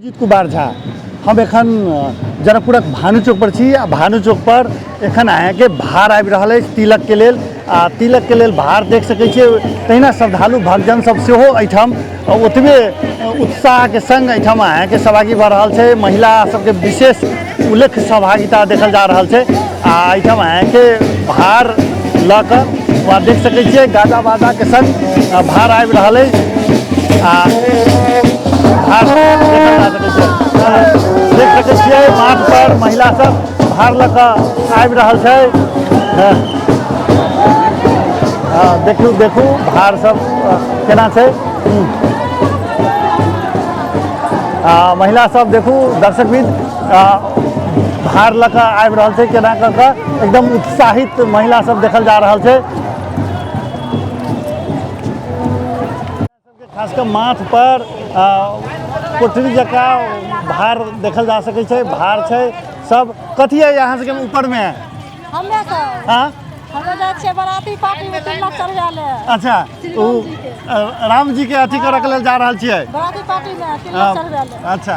सुजीत कुमार झा हम एखन जनकपुरक भानु चौक पर छी। भानु चौक पर एखन अहाँके भार आबि रहल अछि तिलक के लेल। तिलक के लेल भार देख सकै छियै। तहिना श्रद्धालु भक्तजन सब सेहो एहिठाम ओतबे उत्साह के संग एहिठाम अहाँके सहभागी भऽ रहल छै। महिला सबके विशेष उल्लेख सहभागिता देखल जा रहल छै। एहिठाम अहाँके भार लऽ कऽ वहाँ देख सकै छियै गाजा बाजा के संग भार आबि रहल अछि। भार देखल जा सकै छै। देख सकै छियै माथ पर महिला सब भार लऽ कऽ आबि रहल छै। देखू देखू भार सब केना छै। महिला सब देखू दर्शकबिद भार लऽ कऽ आबि रहल छै। केना कऽ कऽ एकदम उत्साहित महिला सब देखल जा रहल छै। खासकर माथ पर कोठरी जकाँ भार देखल जा सकै छै। भार छै सब कथी है यहाँ से ऊपर में हमे सब हमे जाइ छियै बराती पार्टी में तिलक चढ़बै ले। अच्छा ओ राम जी के अथी करऽ के लेल जा रहल छियै बराती पार्टी में तिलक चढ़बै ले। अच्छा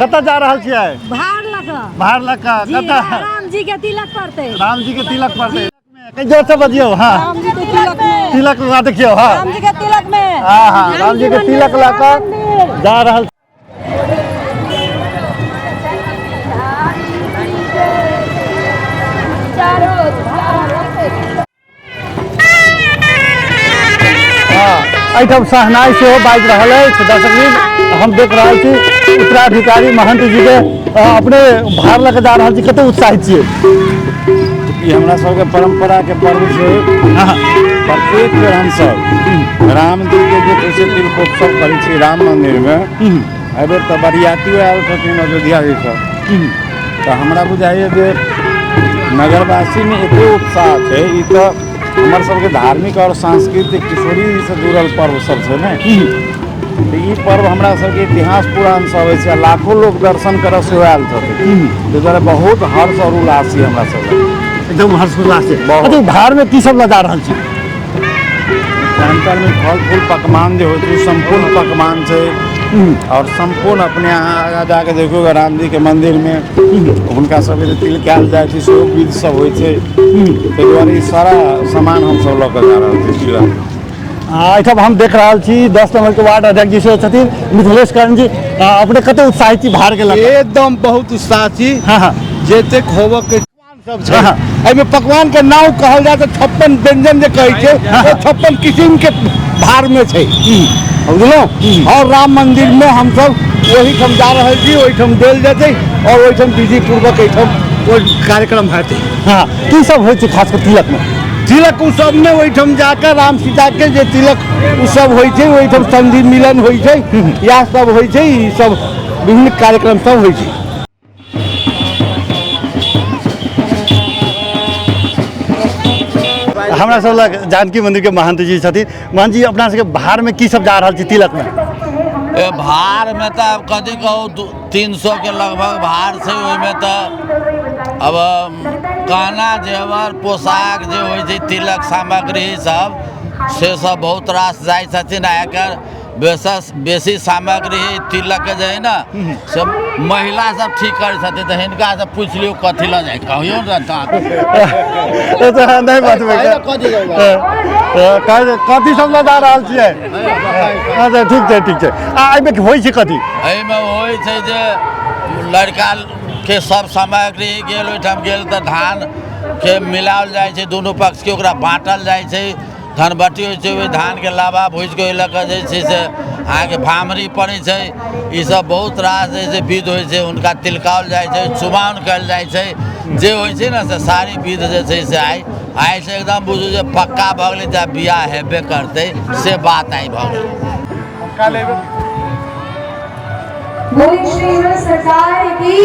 कतऽ जा रहल छियै? भार लऽ कऽ। भार लऽ कऽ कतऽ? राम जी के तिलक पड़तै। राम जी के तिलक पड़तै। कई जोर से बजियो। हाँ राम जी के तिलक में। तिलक लगा देखियो। हाँ राम जी के तिलक में। हाँ राम जी के तिलक लगा कऽ जा रहल। एहिठाम सहनाई सेहो बाजि रहल अछि। दर्शकबिंद हम देख रहल छी उत्तराधिकारी महंत जी के अपने भार लऽ कऽ जा रहल छी। कते उत्साहित छियै? ई हमरा सबके परंपरा के पर्व छै। प्रत्येक बेर हमसब राम जी के जे छै से तिलकोत्सव करै छी राम मंदिर में। एहिबेर तऽ बरियातियो आयल छथिन अयोध्या जी सब। तऽ हमरा बुझाइए जे नगरवासी में एते उत्साह छै। ई तऽ हमर सबके धार्मिक और सांस्कृतिक किशोरी से जुड़ल पर्व सब छै ने। तऽ ई पर्व हमरा सबके इतिहास पुराण सब अछि। लाखों लोग दर्शन करऽ सेहो आयल छथिन। ताहि दुआरे बहुत हर्ष और उल्लास छै हमरा सबके। एकदम हर्षोल्लास से। अच्छा भार में की सब लगा रहल छी? मिथिलांचल में फल फूल पकवान जो होती है संपूर्ण पकवान से और संपूर्ण अपने आगा जाके देखोगे राम जी के मंदिर में उनका सब तिल कयल जाए छै सेहो विध सब होइ छै। ताहि दुआरे ई सारा सामान हम सब लऽ कऽ जा रहल छी तिलक। एहिठाम हम देख रहल छी 10 नंबर के वार्ड अध्यक्ष जी सेहो छथिन मिथिलेश करण जी। अपने कते उत्साहित छी भार के लऽ कऽ? एकदम बहुत उत्साह छी। हाँ जते होबऽ के सब छै। एहिमे पकवान के नाम कहल जाए तऽ 56 व्यंजन जे कहै छै 56 किस्म के भार में छै। बुझलहुँ। और राम मंदिर में हमसब ओहीठाम जा रहल छी। ओहीठाम देल जेतै और ओहीठाम विधि पूर्वक एहिठाम कार्यक्रम हेतै। हाँ की सब होइ छै खास कर तिलक में? तिलक उत्सव में ओहीठाम जाकर राम सीता के जे तिलक उत्सव होइ छै ओहीठाम संधि मिलन होइ छै। इएह सब होइ छै। ई सब विभिन्न कार्यक्रम सब होइ छै। हमरा सब लग जानकी मंदिर के महंत जी छथिन। महंत जी अपना सबके भार में की सब जा रहल छी तिलक में? भार में तो कथी कहूँ 300 के लगभग भार छै। ओहिमे तऽ अब गहना जेवर पोशाक जे होइ छै तिलक सामग्री सब से सब बहुत रास जाइ छथिन। एकर बेसी सामग्री तिलक के जे है ना से महिला सब ठीक करै छथिन। तऽ हिनका से पूछ लियौ कथी लऽ जाए कहियो नहीं बतबै कथी सब लऽ जा रहल छियै? अच्छा ठीक छै ठीक छै। एहिमे होइ छै कथी? एहिमे होइ छै जे लड़का के सब सामग्री गेल ओहिठाम गेल तऽ धान के मिलाओल जाइ छै दुनू पक्ष के ओकरा बाँटल जाइ छै। धनबट्टी होइ छै ओहि धान के लाबा भूजि के लऽ कऽ जे छै से अहाँके भामरी पड़ै छै। ई सब बहुत रास जे छै विध होइ छै। हुनका तिलकाओल जाइ छै चुमाओन कयल जाइ छै। जे होइ छै ने से सारी विध जे छै से आइ से एकदम बुझू जे पक्का भऽ गेलै जब बियाह हेबे करतै से बात आइ भऽ गेलै। बोली श्री सरकार की।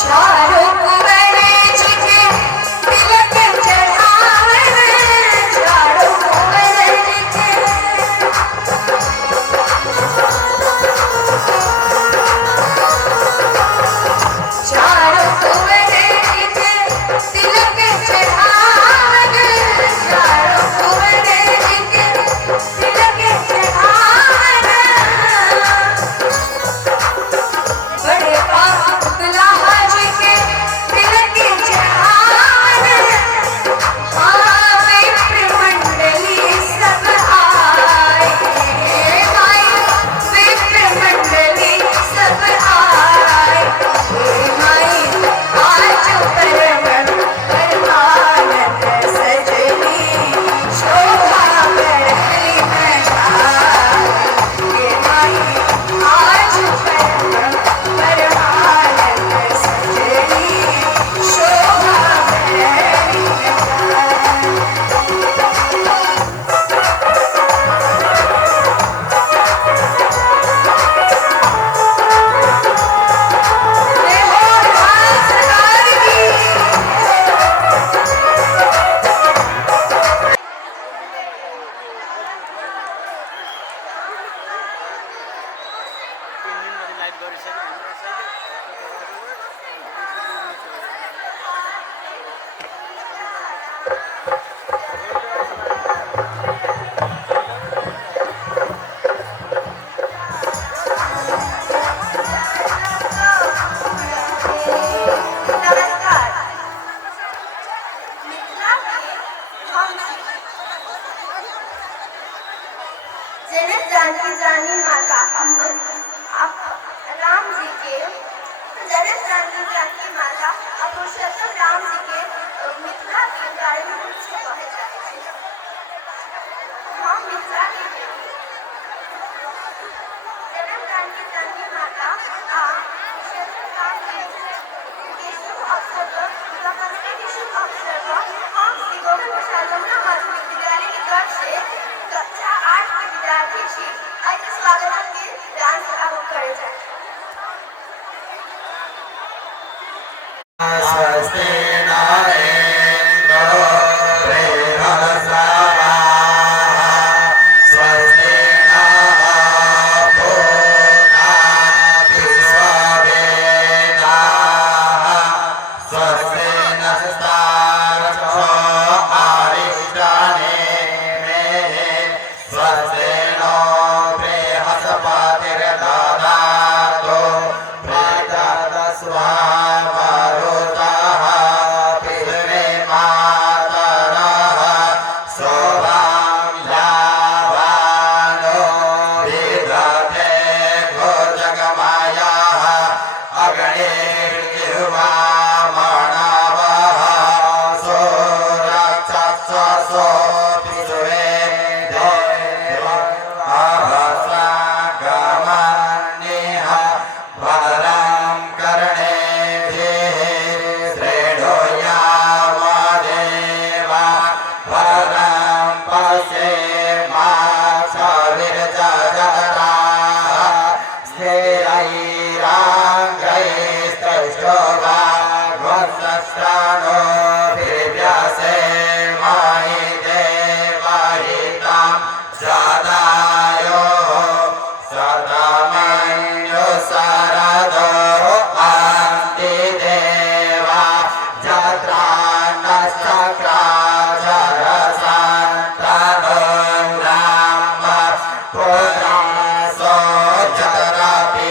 चारों कुंवर जी के तिलक चढ़ावे, चारों कुंवर जी के चारों कुंवर जी के तिलक चढ़ावे, चारों कुंवर जी के तिलक चढ़ावे। बड़े पाप दुल्हा जी के तिलक चढ़ावे, हाँ मित्र मंडली सब आए, भाई मित्र मंडली सब आए। माई आज परवण परमानंद सजनी, शोभा बढ़ई बढ़ाए। माई आज परवण परमानंद सजनी, शोभा बढ़ई नमस्कार। मिथिला के हम जनक जानकी जानी माता राम जी के जनक जानकी जानकी माता पुरुषोत्तम राम जी के मिथिला के बारे में कुछ कहे जाए। हम मिथिला के जनक जानकी जानकी माता पुरुषोत्तम राम जी के शुभ अवसर पर शुभ अवसर पर हम श्री गोविंद प्रसाद रमना माध्यमिक विद्यालय की तरफ से कक्षा 8 के विद्यार्थी छी आज स्वागत के डांस आरंभ करे जाए। Jatara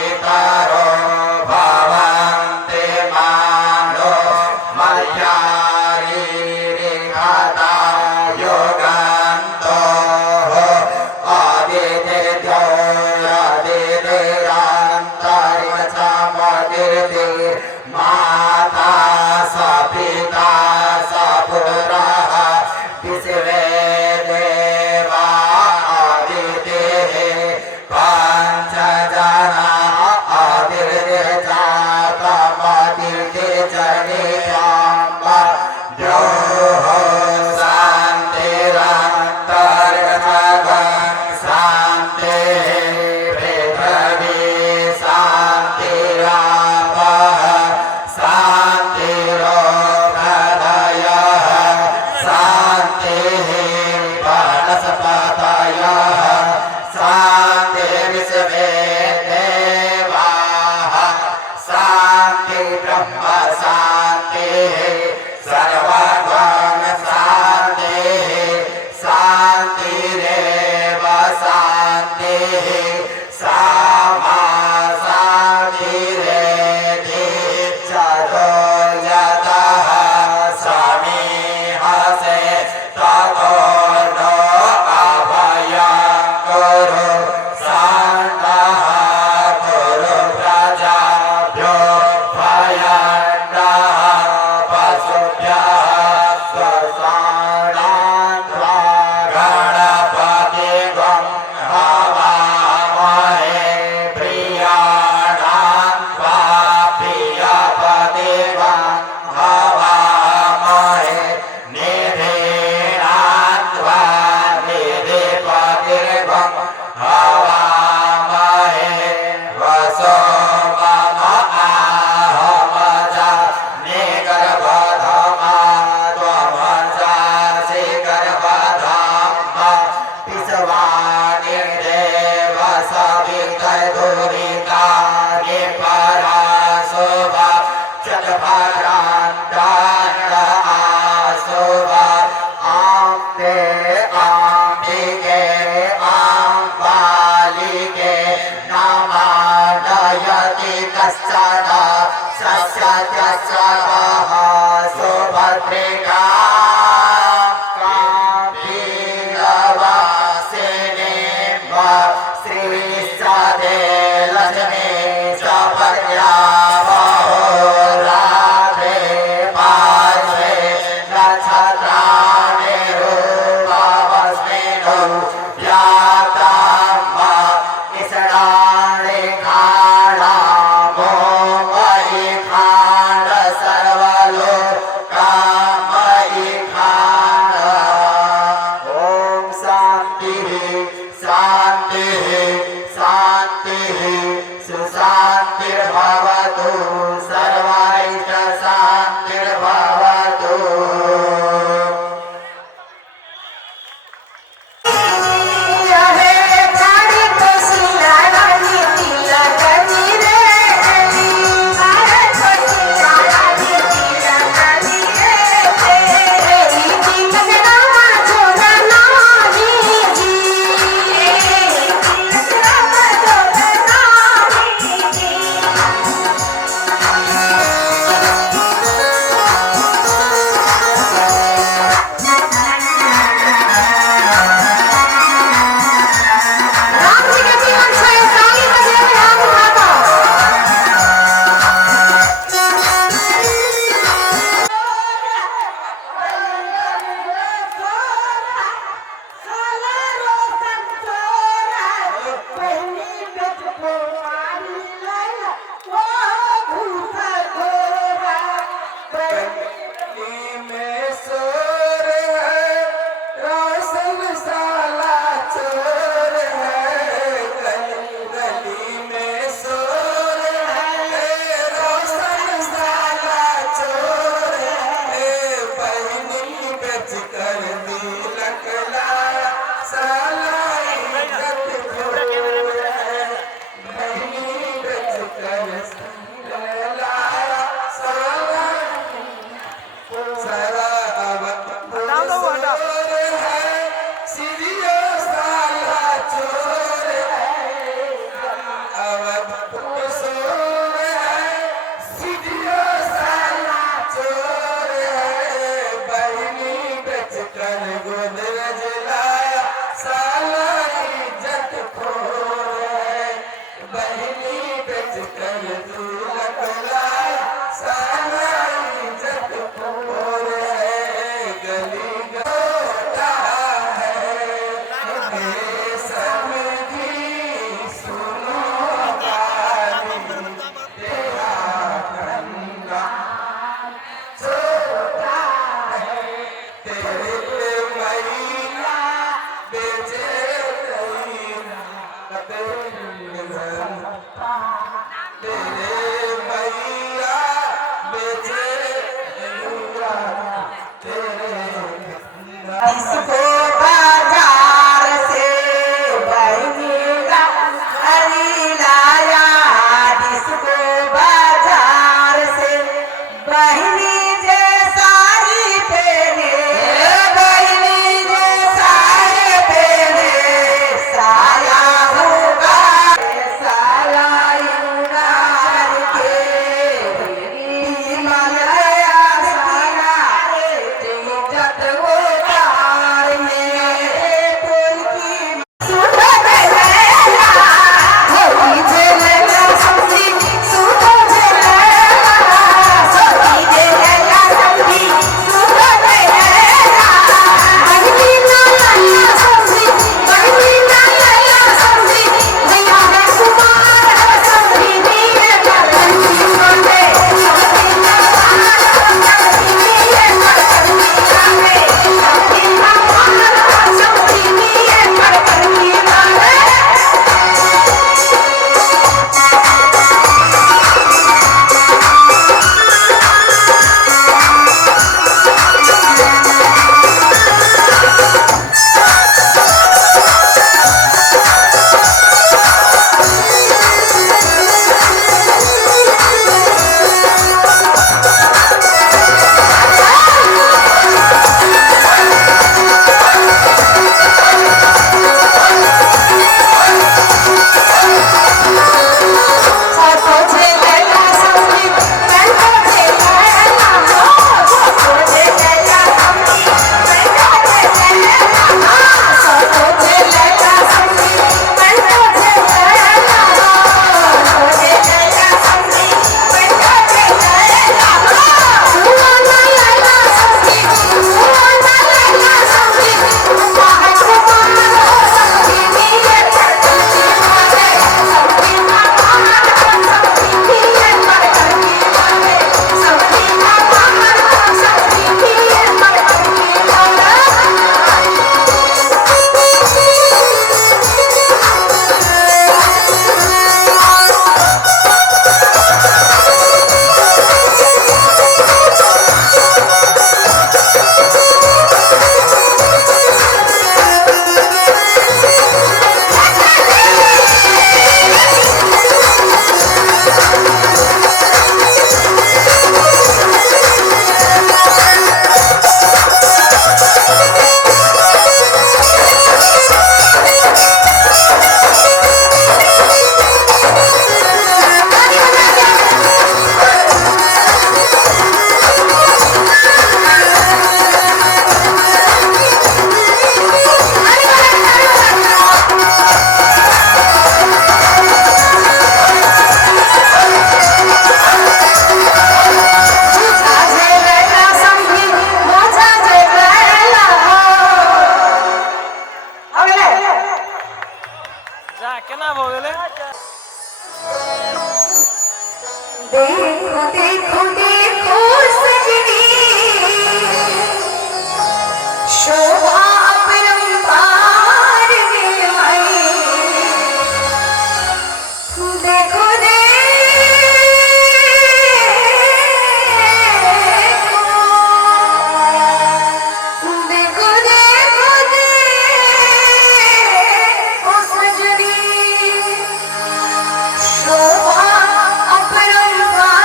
देखो देखो देखो सजनी शोभा अपरंपार में आई देखो देखो देखो देखो सजनी शोभा अपरंपार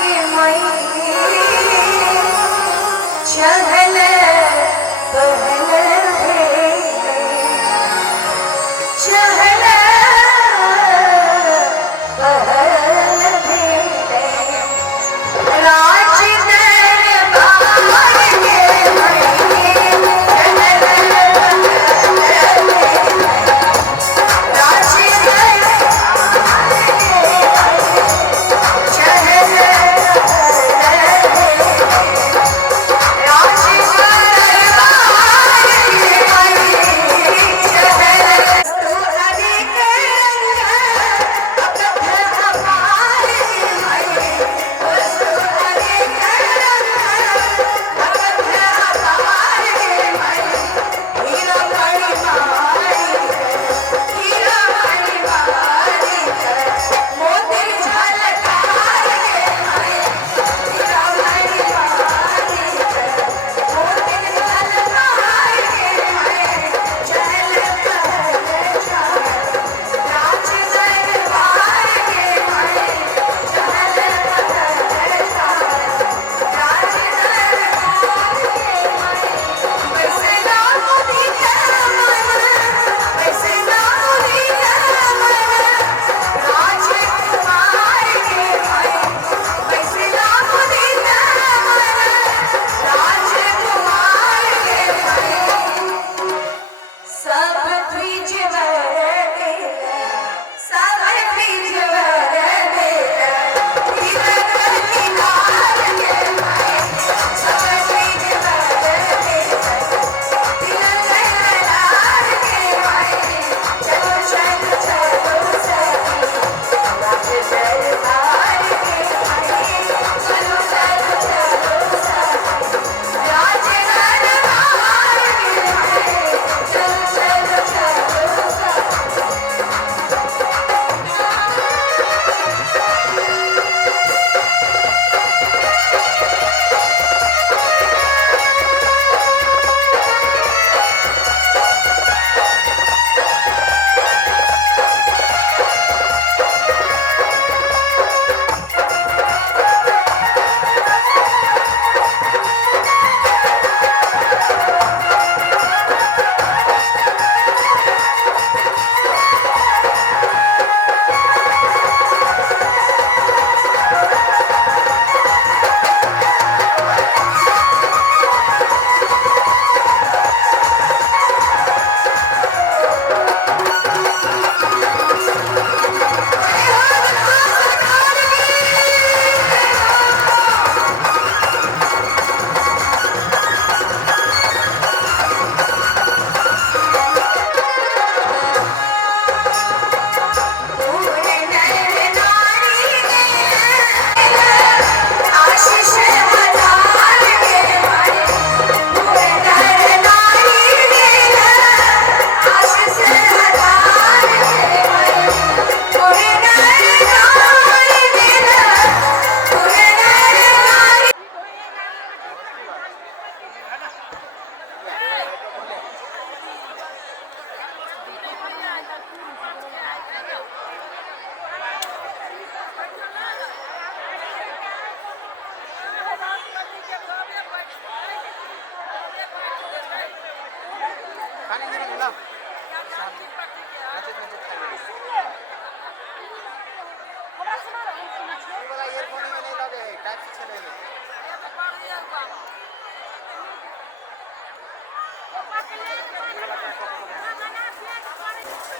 की मई चहल पहल चहल पहल राज दरबार के मई चहल राज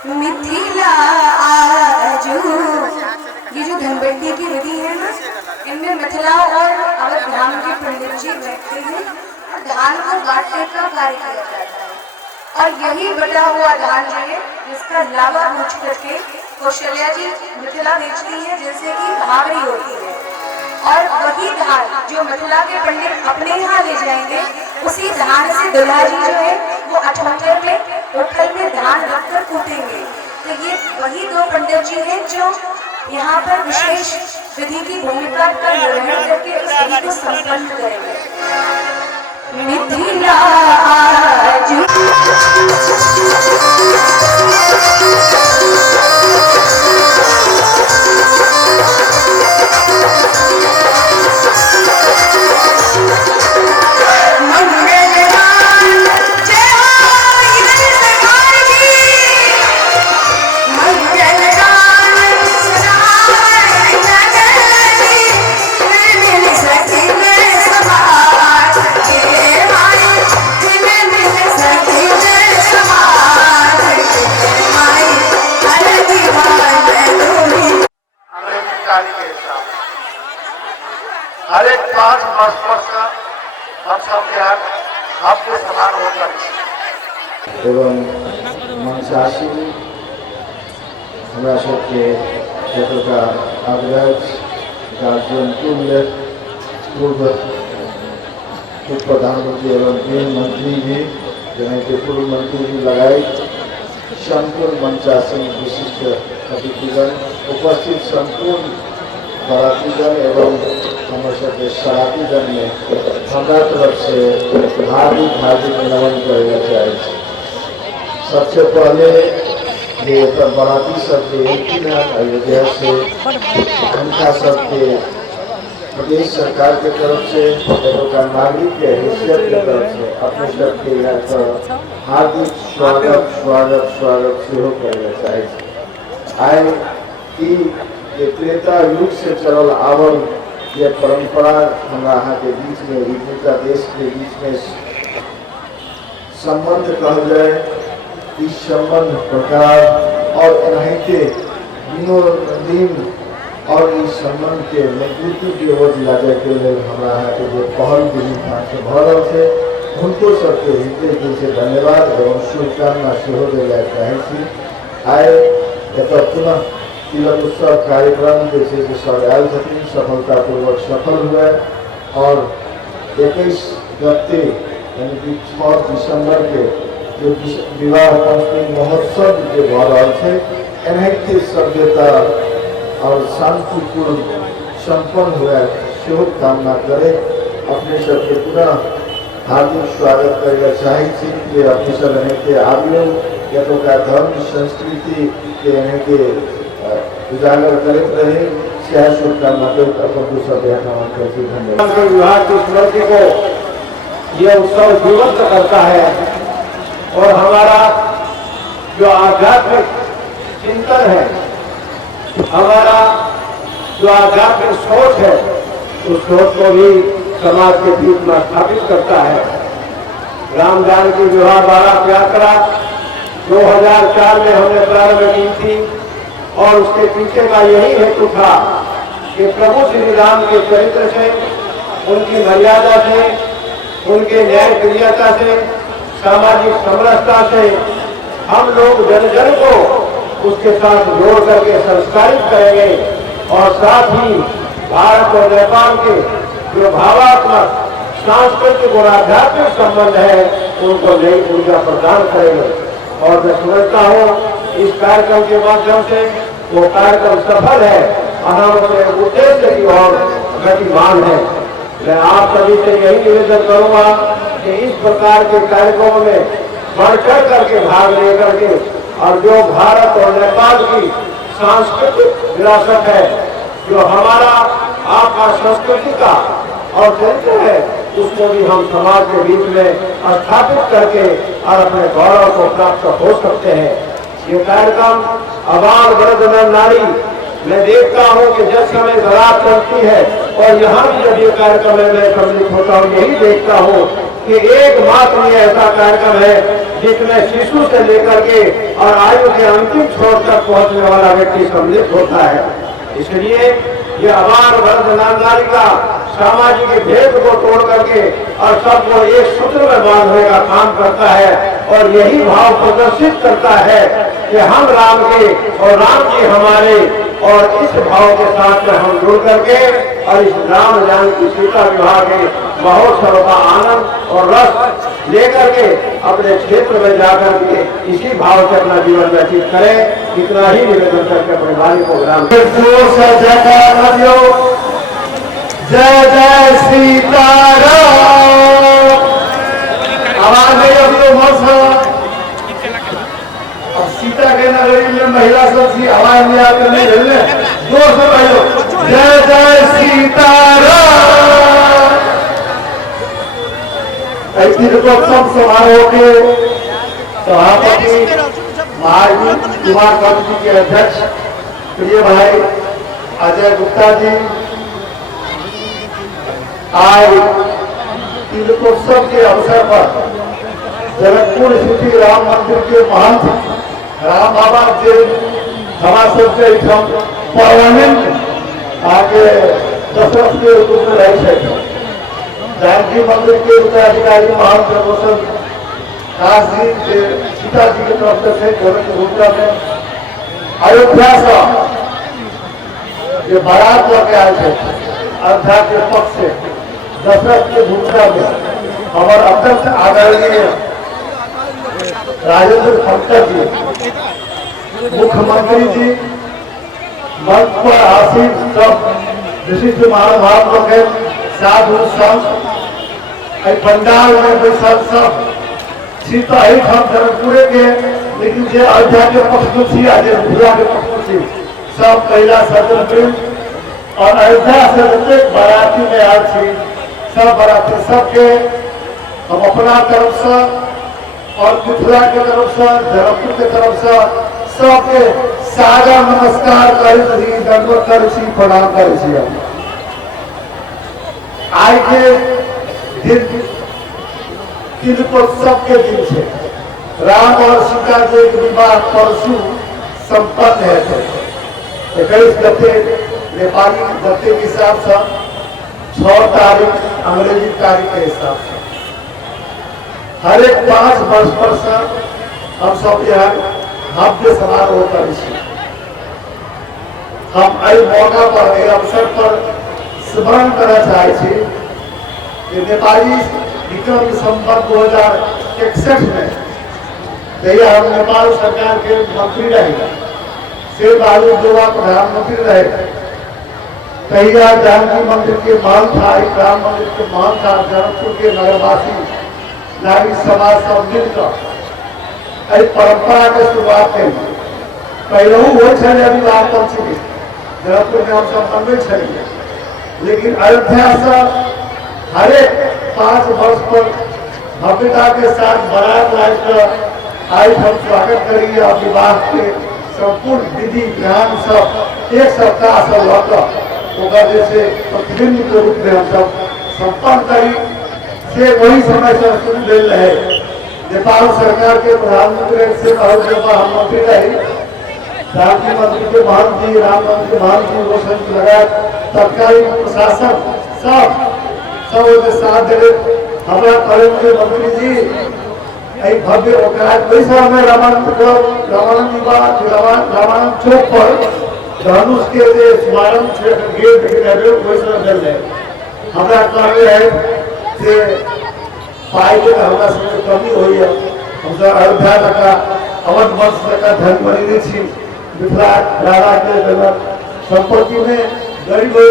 मिथिला आजू ये जो धनबट्टी की नदी है ना, इनमें मिथिला और अवध धाम के पंडित जी बैठते हैं और धान को बांटने का कार्य किया जाता है। और यही बटा हुआ धान जो है जिसका लावा बूझ करके कौशल्या जी मिथिला बेचती है जैसे कि भागरी होती है, और वही धान जो मिथिला के पंडित अपने यहाँ ले जाएंगे, उसी धान से दुल्हा जी जो है वो अठोठर में उठल में धान रखकर कूटेंगे। तो ये वही दो पंडित जी हैं जो यहाँ पर विशेष विधि की भूमिका का निर्वहन करके इस विधि को संपन्न करेंगे। मिथिला हर एक 5 वर्ष का हम सब ज्ञान आपके समान होकर एवं मंचासी हमरा सबके क्षेत्र का अग्रज गार्जियन तुल्य पूर्व प्रधानमंत्री एवं गृह मंत्री जी जहाँ के पूर्व मंत्री जी लगाई संपूर्ण मंचासी विशिष्ट अतिथिगण उपस्थित संपूर्ण बरातीगण एवं हमारे शराबीगण में हमारा तरफ से हार्दिक नमन करना चाहिए। सबसे पहले ये बराती सबके अयोध्या से उनका सबके प्रदेश सरकार के तरफ से एवं नागरिक के हैसियत के तरफ से अपने सबके यहाँ पर हार्दिक स्वागत स्वागत स्वागत से करना चाहिए। आए कि ये त्रेता युग से चलल आवल ये परंपरा हमारा के बीच में विभिन्न देश के बीच में संबंध कह जाए, इस संबंध प्रकार और इनके दिनों दिन और इस संबंध के मजबूती की ओर लाने के लिए हमारा के जो पहल विधि से भरल से उनको सबके हृदय दिल से धन्यवाद एवं शुभकामना सेहो देना चाहे। आए पुनः तिलक उत्सव कार्यक्रम जैसे कि सब आयल थी सफलतापूर्वक सफल हुए और 21 गते यानी कि 6 दिसंबर के जो विवाह पंचमी महोत्सव जो भ रहा है एनके सभ्यता और शांतिपूर्ण संपन्न हुआ शुभकामना करे। अपने सबके पुनः हार्दिक स्वागत करना चाहिए। अपने सब के आवियों या तो का धर्म संस्कृति के उजागर करते रहे शुभकामना धन्यवाद। विवाह की स्मृति को यह उत्सव जीवंत करता है और हमारा जो आध्यात्मिक चिंतन है, हमारा जो आध्यात्मिक सोच है, उस सोच को भी समाज के बीच में स्थापित करता है। राम जानकी विवाह बारात यात्रा 2004 में हमने प्रारंभ की थी और उसके पीछे का यही हेतु था कि प्रभु श्री राम के चरित्र से, उनकी मर्यादा से, उनके न्याय प्रियता से, सामाजिक समरसता से हम लोग जन जन को उसके साथ जोड़ करके संस्कारित करेंगे और साथ ही भारत और नेपाल के जो भावात्मक सांस्कृतिक और आध्यात्मिक संबंध है उनको नई ऊर्जा प्रदान करेंगे। और मैं समझता हूँ इस कार्यक्रम के माध्यम से वो कार्यक्रम सफल है और हम अपने उद्देश्य की ओर गतिमान है। मैं आप सभी से यही निवेदन करूंगा कि इस प्रकार के कार्यक्रमों में बढ़ चढ़ करके भाग लेकर के और जो भारत और नेपाल की सांस्कृतिक विरासत है, जो हमारा आपका संस्कृति का और चरित्र है, उसको भी हम समाज के बीच में स्थापित करके और अपने गौरव को प्राप्त हो सकते हैं। ये कार्यक्रम आबाल वृद्ध नर नारी, मैं देखता हूँ कि जिस समय बारात चलती है और यहाँ भी जब ये कार्यक्रम है मैं सम्मिलित होता हूँ, यही देखता हूँ कि एकमात्र ये ऐसा कार्यक्रम है जिसमें शिशु से लेकर के और आयु के अंतिम छोर तक पहुँचने वाला व्यक्ति सम्मिलित होता है। इसलिए ये आबाल वृद्ध नर नारी का सामाजिक भेद को तोड़ करके और सबको एक सूत्र में बांधने का काम करता है। और यही भाव प्रदर्शित करता है कि हम राम के और राम जी हमारे, और इस भाव के साथ में हम जुड़ करके और इस राम जानकी सीता विवाह के महोत्सव का आनंद और रस लेकर के अपने क्षेत्र में जाकर के इसी भाव से अपना जीवन व्यतीत करें। इतना ही निवेदन करके अपने भाई को ग्राम जय जय सीताराम। आवाज नहीं अभी मौसम सीता के नगरी में महिला सब थी, आवाज नहीं आकर नहीं झेलने दो से भाइयों। जय जय सीताराम। तीर्थोत्सव समारोह के सभापति महाराज कुमार कवि जी के अध्यक्ष प्रिय भाई अजय गुप्ता जी, आज तीर्थोत्सव के अवसर पर जनकपुर स्थित राम मंदिर के महंत राम बाबा जी हमारा सबसे परमानेंट आगे दशरथ के रूप में रहे थे। जानकी मंदिर के उत्तराधिकारी महंत रोशन दास जी के सीता जी के तरफ से जनक के भूमिका में अयोध्या से ये बारात लेके आए थे। अयोध्या के पक्ष से दशरथ के भूमिका में हमारे अध्यक्ष आदरणीय राजेंद्र खट्टर जी, मुख्यमंत्री जी, मंच पर आसीन सब विशिष्ट महानुभाव लोग हैं, साधु संत, पंडाल में बैसल सब सीता ही हम जनकपुरे के, लेकिन जो अयोध्या के पक्ष में थी, आज मथुरा के पक्ष में थी, सब पहला सदन और अयोध्या से प्रत्येक बाराती में आज थी, सब बाराती सबके हम अपना तरफ से और मथुरा के तरफ से, जनकपुर के तरफ से सबके सादा नमस्कार कर दंडवत कर प्रणाम कर। आज के दिन तीर्थोत्सव के दिन से राम और सीता जी के विवाह परसों संपन्न है थे। 21 गते नेपाली गते के हिसाब से 6 तारीख अंग्रेजी तारीख के हिसाब से हर एक 5 वर्ष पर से हम सब यहाँ भव्य समारोह कर हम एहि मौका पर एहि अवसर पर स्मरण करना चाहे कि नेपाली विक्रम संवत 2061 में जहिया हम नेपाल सरकार के मंत्री रहे, शेर बहादुर देउवा प्रधानमंत्री रहे, तहिया जानकी मंदिर के महंत था, राम मंदिर के महंत था, जनकपुर के नगरवासी नागरिक समाज सब मिलकर परंपरा के शुरुआत करी। पहलू हो विवाह पंचमी जनकपुर में हम सब मनबे, लेकिन अयोध्या से हर एक 5 वर्ष पर भव्यता के साथ बारात लाकर आज हम स्वागत करिए और विवाह के संपूर्ण विधि विधान सब 1 सप्ताह से लौकर जैसे प्रतिबिंब के रूप में हम सब संपन्न करी से वही समय से शुरू ले रहे। नेपाल सरकार के प्रधानमंत्री से हम मंत्री रहे, जानकी मंदिर के महंत जी, राम मंदिर के महंत जी, रोशन जी लगाए तत्कालीन प्रशासन सब साथ दे हमारा करेंगे मंत्री जी भव्य वैसा हमें रामानंद चौक पर धनुष के स्मारक गेट वैसा दल है हमारा कार्य है से पाई के हमारा समय कमी हुई है। हम अयोध्या तक अवध वंश तक धन बनी थी, मिथिला राजा के संपत्ति में गरीब हो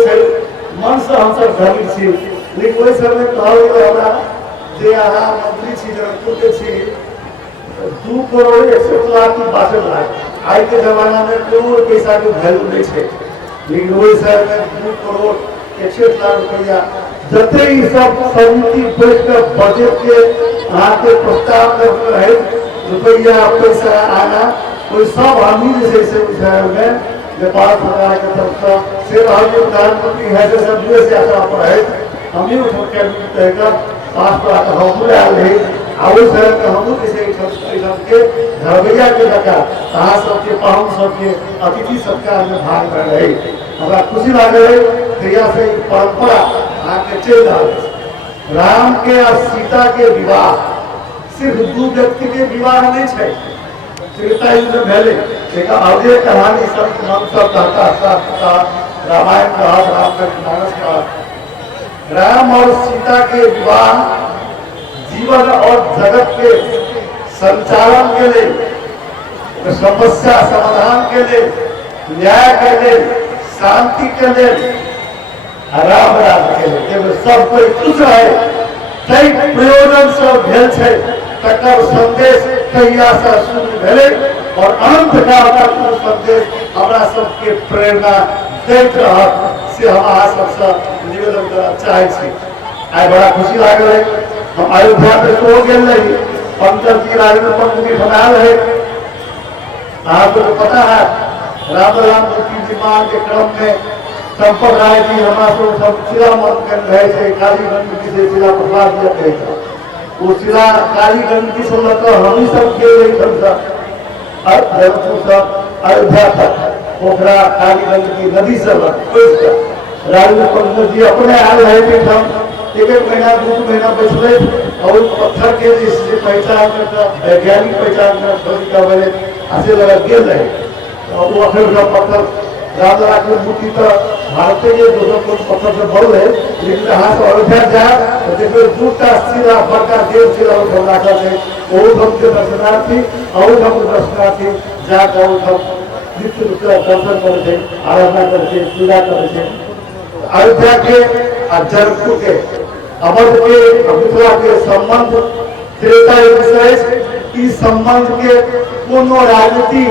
मन से हम सब धनी थी, लेकिन वही समय कहला जे अहाँ मंत्री छी जनकपुर के छी 2 करोड़ 61 लाख की 62 लाख आज के जमाना में करोड़ पैसा के वैल्यू नहीं है, लेकिन वही शहर में 2 करोड़ 61 लाख रुपया जते ही सब समिति बैठ कर बजट के अहाँ के प्रस्ताव में रहे रुपया पैसा आना कोई सब अमीर जैसे शहर में नेपाल सरकार के तरफ से प्रधानमंत्री है सब यूएस यात्रा पर है हम ही उठ कहकर पास पर आकर हम आल रहे आउस है तो हम किसी के धरबैया के लगा कहा सबके पाहुन सबके अतिथि सत्कार में भाग कर रहे हमारा खुशी लगे तैया से परंपरा आके चल रहा राम के और सीता के विवाह सिर्फ दू व्यक्ति के विवाह नहीं है, त्रेता युग में भेले एक आगे कहानी संत मनसा कहता रामायण का रामचरितमानस का राम और सीता के विवाह जीवन और जगत के संचालन के लिए, समस्या समाधान के लिए, न्याय के लिए, शांति के लिए, राम राज्य के लिए जब सब कोई खुश रहे कई प्रयोजन से भेल छै तकर संदेश कहिया से शुरू भेले और अनंत काल तक वो संदेश हमरा सबके प्रेरणा दैत रहत से हम अहाँ सबसे निवेदन करना चाहे छी। आई बड़ा खुशी लागल है, हम अयोध्या में सो गेल रही, पंचम की राजनीति पर मुझे बनाल है। आपको तो पता है राम जी निर्माण के क्रम में संपत राय जी हमारा सब शिला मन कर रहे थे, काली गंदगी से शिला प्रसाद दिया गया था, वो शिला काली गंदगी से मतलब हम ही सब खेल रही अयोध्या तक पोखरा काली गंदगी नदी से राजनीति जी अपने हाल रहे थे, हम एक महीना 2 महीना बचले और पत्थर के जिससे पहचान करता वैज्ञानिक पहचान करना ऐसे लगा गिर रहे और वो फिर पत्थर राजा की मूर्ति तो भारतीय दोनों पत्थर से बढ़ रहे, लेकिन यहाँ से अयोध्या जाए तो देखो 2टा शिला बड़का देव शिला राखा थे, वो हम के दर्शनार्थी और हम दर्शनार्थी जाकर नित्य रूप से दर्शन करे, आराधना करे, पूजा करे। अयोध्या के जनकपुर के अवध के मिथिला के संबंध त्रेता युग से इस संबंध के कोनो राजनीति,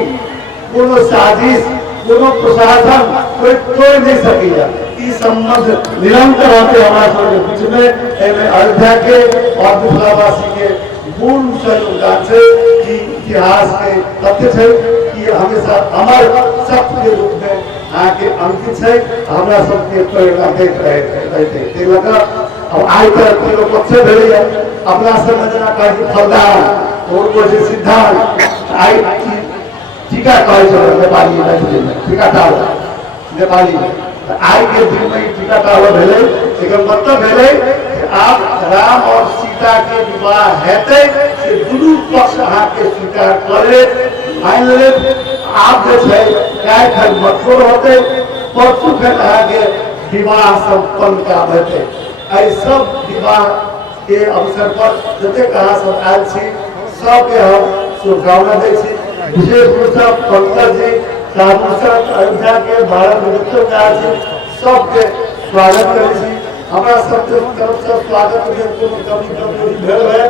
कोनो साजिश, कोनो प्रशासन कोई तोड़ नहीं सकेगा। इस संबंध निरंतर होते हमारे सबके बीच में अयोध्या के और मिथिलावासी के मूल योगदान से कि इतिहास के तथ्य है कि हमेशा अमर सत्य के रूप में आगे अंकित है, हमारा सबके प्रेरणा देख रहे थे लगा। अब आज तक के लोग पक्ष भेले अपना समझना का फलदान और कोई सिद्धांत आई टीका कहे नेपाली लैंग्वेज में टीका टाल नेपाली आई के दिन में टीका टाल भेले, एक मतलब भेले आप राम और सीता के विवाह हेते से दुनू पक्ष अहाँ के स्वीकार करे मान ले आप जो है काय खर मथुर होते परसों फिर आगे विवाह संपन्न का होते। आई सब विवाह के अवसर पर जते कहा सब आयल छी सबके हम शुभकामना दै छी। विशेष रूप से पंकज जी साधुसर अयोध्या के भारत मित्र सबके स्वागत करे छी। हमारा सबके तरफ से स्वागत में कोनो कमी कमी भेल है,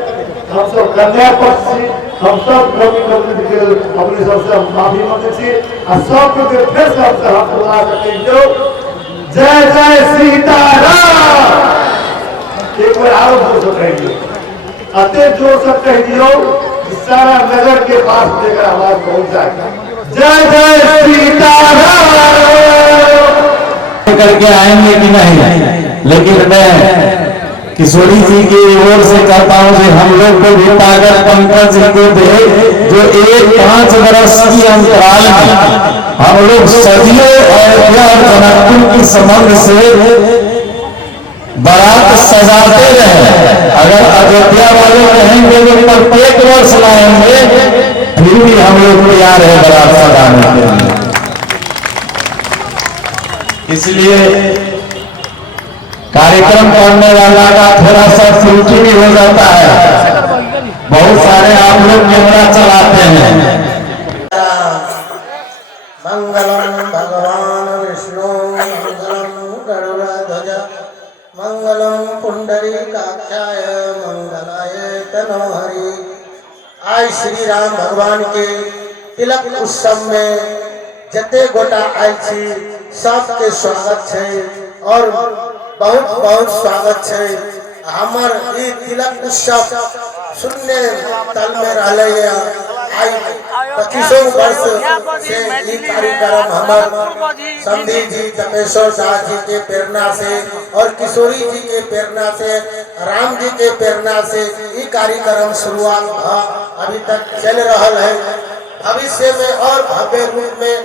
हम सब कन्या पक्ष छी, हम सब कमी कमी के अपने सबसे माफी मांगे छी आ सबके फिर से हम बुला सके जो जय जय सीताराम एक बार और बोल सकेंगे अते जोर से कह दियो सारा नगर के पास लेकर आवाज पहुंच जाएगा जय जय सीताराम करके आएंगे कि नहीं, लेकिन मैं किशोरी जी की ओर से कहता हूं कि हम लोग को भी ताकत पंकज जी को दे जो 1-5 वर्ष की अंतराल में हम लोग सदियों अयोध्या और जनकपुर की संबंध से बारात सजाते रहे। अगर अयोध्या वाले कहेंगे कि प्रत्येक वर्ष लाएंगे फिर भी हम लोग तैयार है बारात सजाने के लिए। इसलिए कार्यक्रम करने वाला का थोड़ा सा त्रुटि भी हो जाता है, बहुत सारे आप लोग कैमरा चलाते हैं। मंगलम भगवान विष्णु मंगलम गरुड़ध्वज मंगलम पुंडरीकाक्षाय मंगलाय तनोहरि। आज श्री राम भगवान के तिलक उत्सव में जते गोटा आयल छी सबके स्वागत है और बहुत बहुत स्वागत है। हमार ई तिलक उत्सव शून्य तल में रहले आई 25 वर्ष से ई कार्यक्रम हमार संधि जी तपेश्वर दास जी के प्रेरणा से और किशोरी जी के प्रेरणा से राम जी के प्रेरणा से ई कार्यक्रम शुरुआत अभी तक चल रहा है। भविष्य में और भव्य रूप में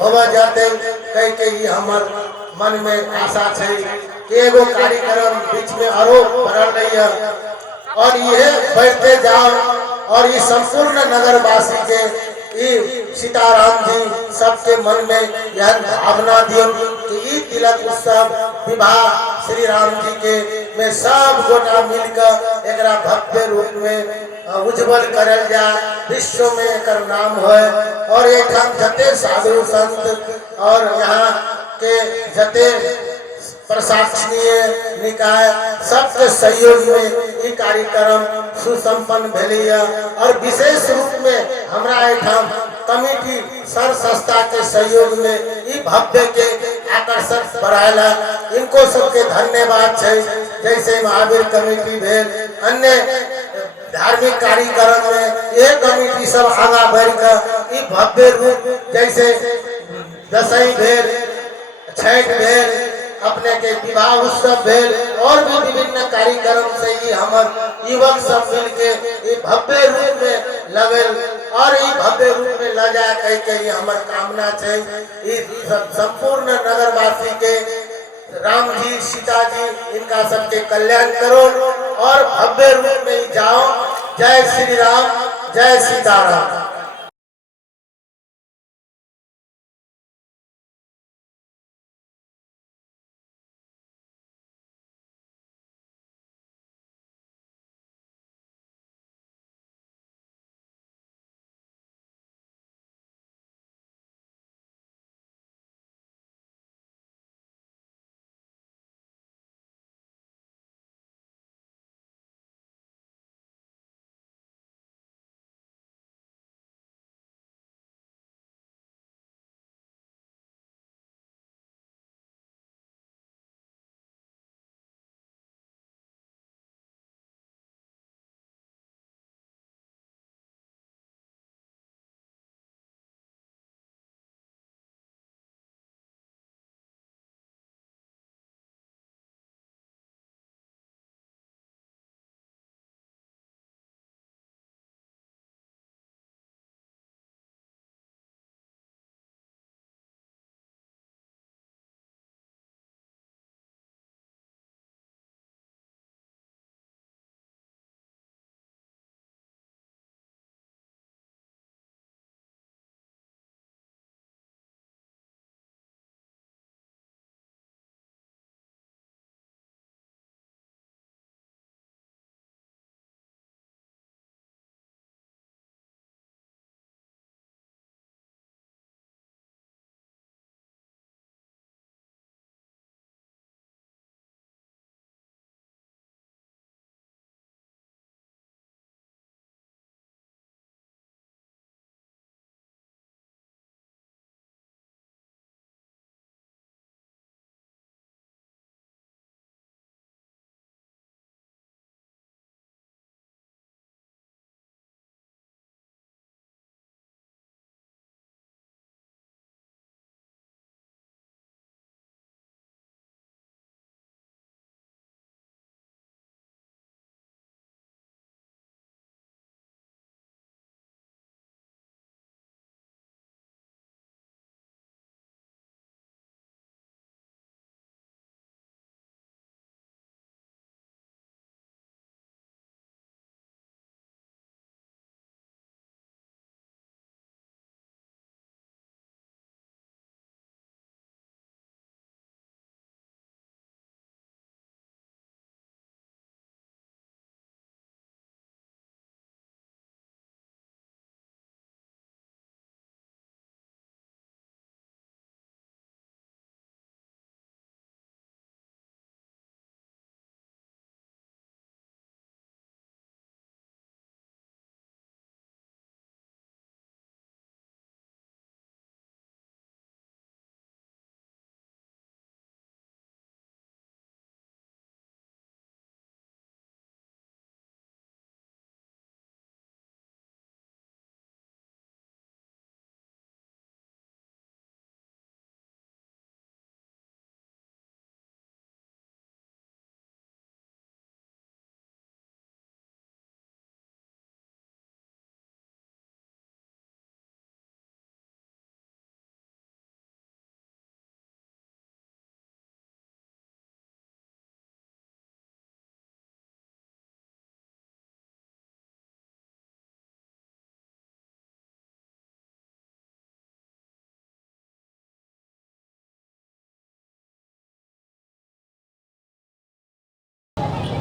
होवा जाते कई कई हमार मन में आशा है कि एगो कार्यक्रम बीच में आरो बढ़ल रही है। और यह बढ़ते जाओ और ये संपूर्ण नगरवासी के ये सीताराम जी सबके मन में यह भावना दियो कि ये तिलक उत्सव विवाह श्री राम जी के में सब गोटा मिलकर एक भव्य रूप में उज्जवल करल जाए, विश्व में एक नाम होए और एक जते साधु संत और यहाँ के जते प्रशासनीय निकाय सबके सहयोग में ये कार्यक्रम सुसंपन्न भेलिया और विशेष रूप में हमरा एठाम कमिटी सर संस्था के सहयोग में ये भव्य के आकर्षक बढ़ाला इनको सबके धन्यवाद है। जैसे महावीर कमिटी भेल अन्य धार्मिक कार्यक्रम में ये कमिटी सब आगा बढ़कर ये भव्य रूप जैसे दशई भेल छठ भेल अपने के विवाह उत्सव भेल और भी विभिन्न कार्यक्रम से ही हमार युवक सब मिल के ये भव्य रूप में लगल और ये भव्य रूप में ल जा कह के ये हमार कामना है। संपूर्ण नगरवासी के राम जी सीता जी इनका सबके कल्याण करो और भव्य रूप में जाओ। जय श्री राम, जय सीताराम।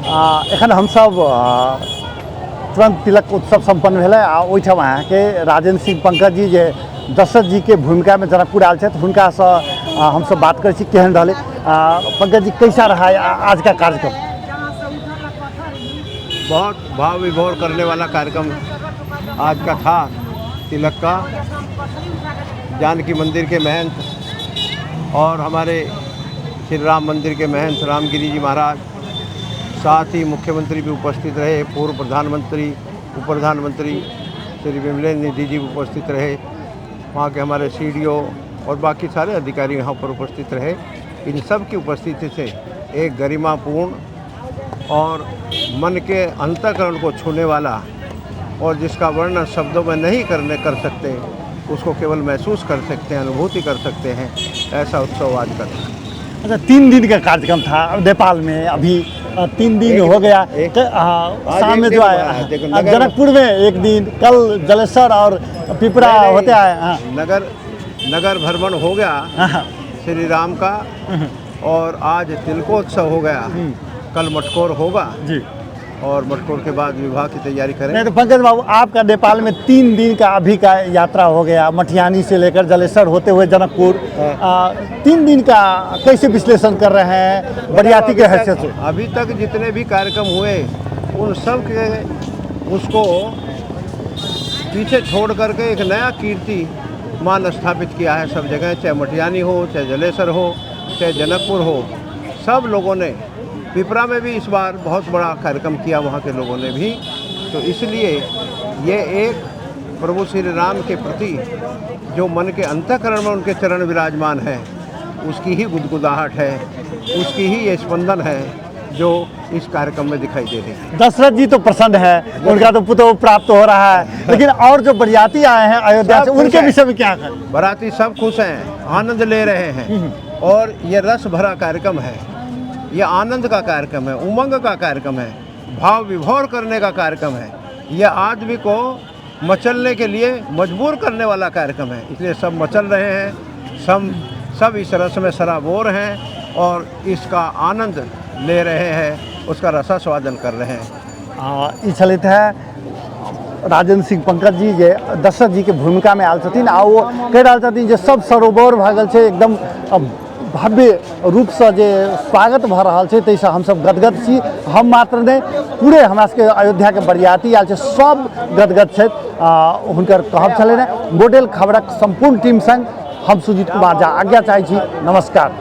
एखन हमसब तुरंत तिलक उत्सव सम्पन्न भेलै आ ओहिठाम अहाँके राजेंद्र सिंह पंकज जी जे दशरथ जी के भूमिका में जनकपुर आयल छथि हुनकासँ हमसब बात करै छी केहन रहलै। पंकज जी कैसा रहा आज का कार्यक्रम? बहुत भाव विभोर करने वाला कार्यक्रम आज का था। तिलक का जानकी मंदिर के महंत और हमारे श्री राम मंदिर के महंत रामगिरी जी महाराज, साथ ही मुख्यमंत्री भी उपस्थित रहे, पूर्व प्रधानमंत्री, उप प्रधानमंत्री श्री विमलेंद्र निधि जी उपस्थित रहे, वहाँ के हमारे CDO और बाकी सारे अधिकारी यहाँ पर उपस्थित रहे। इन सब की उपस्थिति से एक गरिमापूर्ण और मन के अंतःकरण को छूने वाला और जिसका वर्णन शब्दों में नहीं कर सकते, उसको केवल महसूस कर सकते हैं, अनुभूति कर सकते हैं, ऐसा उत्सव आज का था। अच्छा, 3 दिन का कार्यक्रम था नेपाल में, अभी 3 दिन हो गया। शाम में जो आया जनकपुर में 1 दिन, कल जलेसर और पिपरा होते आए। नगर भ्रमण हो गया श्री राम का और आज तिलकोत्सव हो गया, कल मटकोर होगा जी और मटकोर के बाद विवाह की तैयारी करें। नहीं तो पंकज बाबू, आपका नेपाल में 3 दिन का अभी का यात्रा हो गया, मटिहानी से लेकर जलेसर होते हुए जनकपुर। 3 दिन का कैसे विश्लेषण कर रहे हैं बरियाती के हैसियत से? अभी तक जितने भी कार्यक्रम हुए उन सब के उसको पीछे छोड़ करके एक नया कीर्ति मान स्थापित किया है सब जगह, चाहे मटिहानी हो, चाहे जलेसर हो, चाहे जनकपुर हो। सब लोगों ने, पिपरा में भी इस बार बहुत बड़ा कार्यक्रम किया वहाँ के लोगों ने भी। तो इसलिए ये एक प्रभु श्री राम के प्रति जो मन के अंतःकरण में उनके चरण विराजमान है, उसकी ही गुदगुदाहट है, उसकी ही ये स्पंदन है जो इस कार्यक्रम में दिखाई दे रही है। दशरथ जी तो प्रसन्न है, उनका तो पुत्र प्राप्त हो रहा है, लेकिन और जो बरियाती आए हैं अयोध्या से, उनके विषय में क्या करें? बराती सब खुश हैं, आनंद ले रहे हैं और ये रस भरा कार्यक्रम है, ये आनंद का कार्यक्रम है, उमंग का कार्यक्रम है, भाव विभोर करने का कार्यक्रम है, ये आदमी को मचलने के लिए मजबूर करने वाला कार्यक्रम है। इसलिए सब मचल रहे हैं, सब इस रस में सराबोर हैं और इसका आनंद ले रहे हैं, उसका रसास्वादन कर रहे हैं। ई छलैत है राजेंद्र सिंह पंकज जी जे दशरथ जी के भूमिका में आयल छथिन आ वो कहि रहल छथिन जे सब सरोवर भऽ गेल छै, एकदम भव्य रूप से जे स्वागत भऽ रहल छै, ताहिसँ हमसब गदगद छी। हम मात्र नहीं, पूरे हमरा सबके अयोध्या के बरियाती आयल छै, सब गदगद छथि। हुनकर कहब छलनि। मॉडल खबरक संपूर्ण टीम संग हम सुजीत कुमार झा आज्ञा चाहै छी। नमस्कार।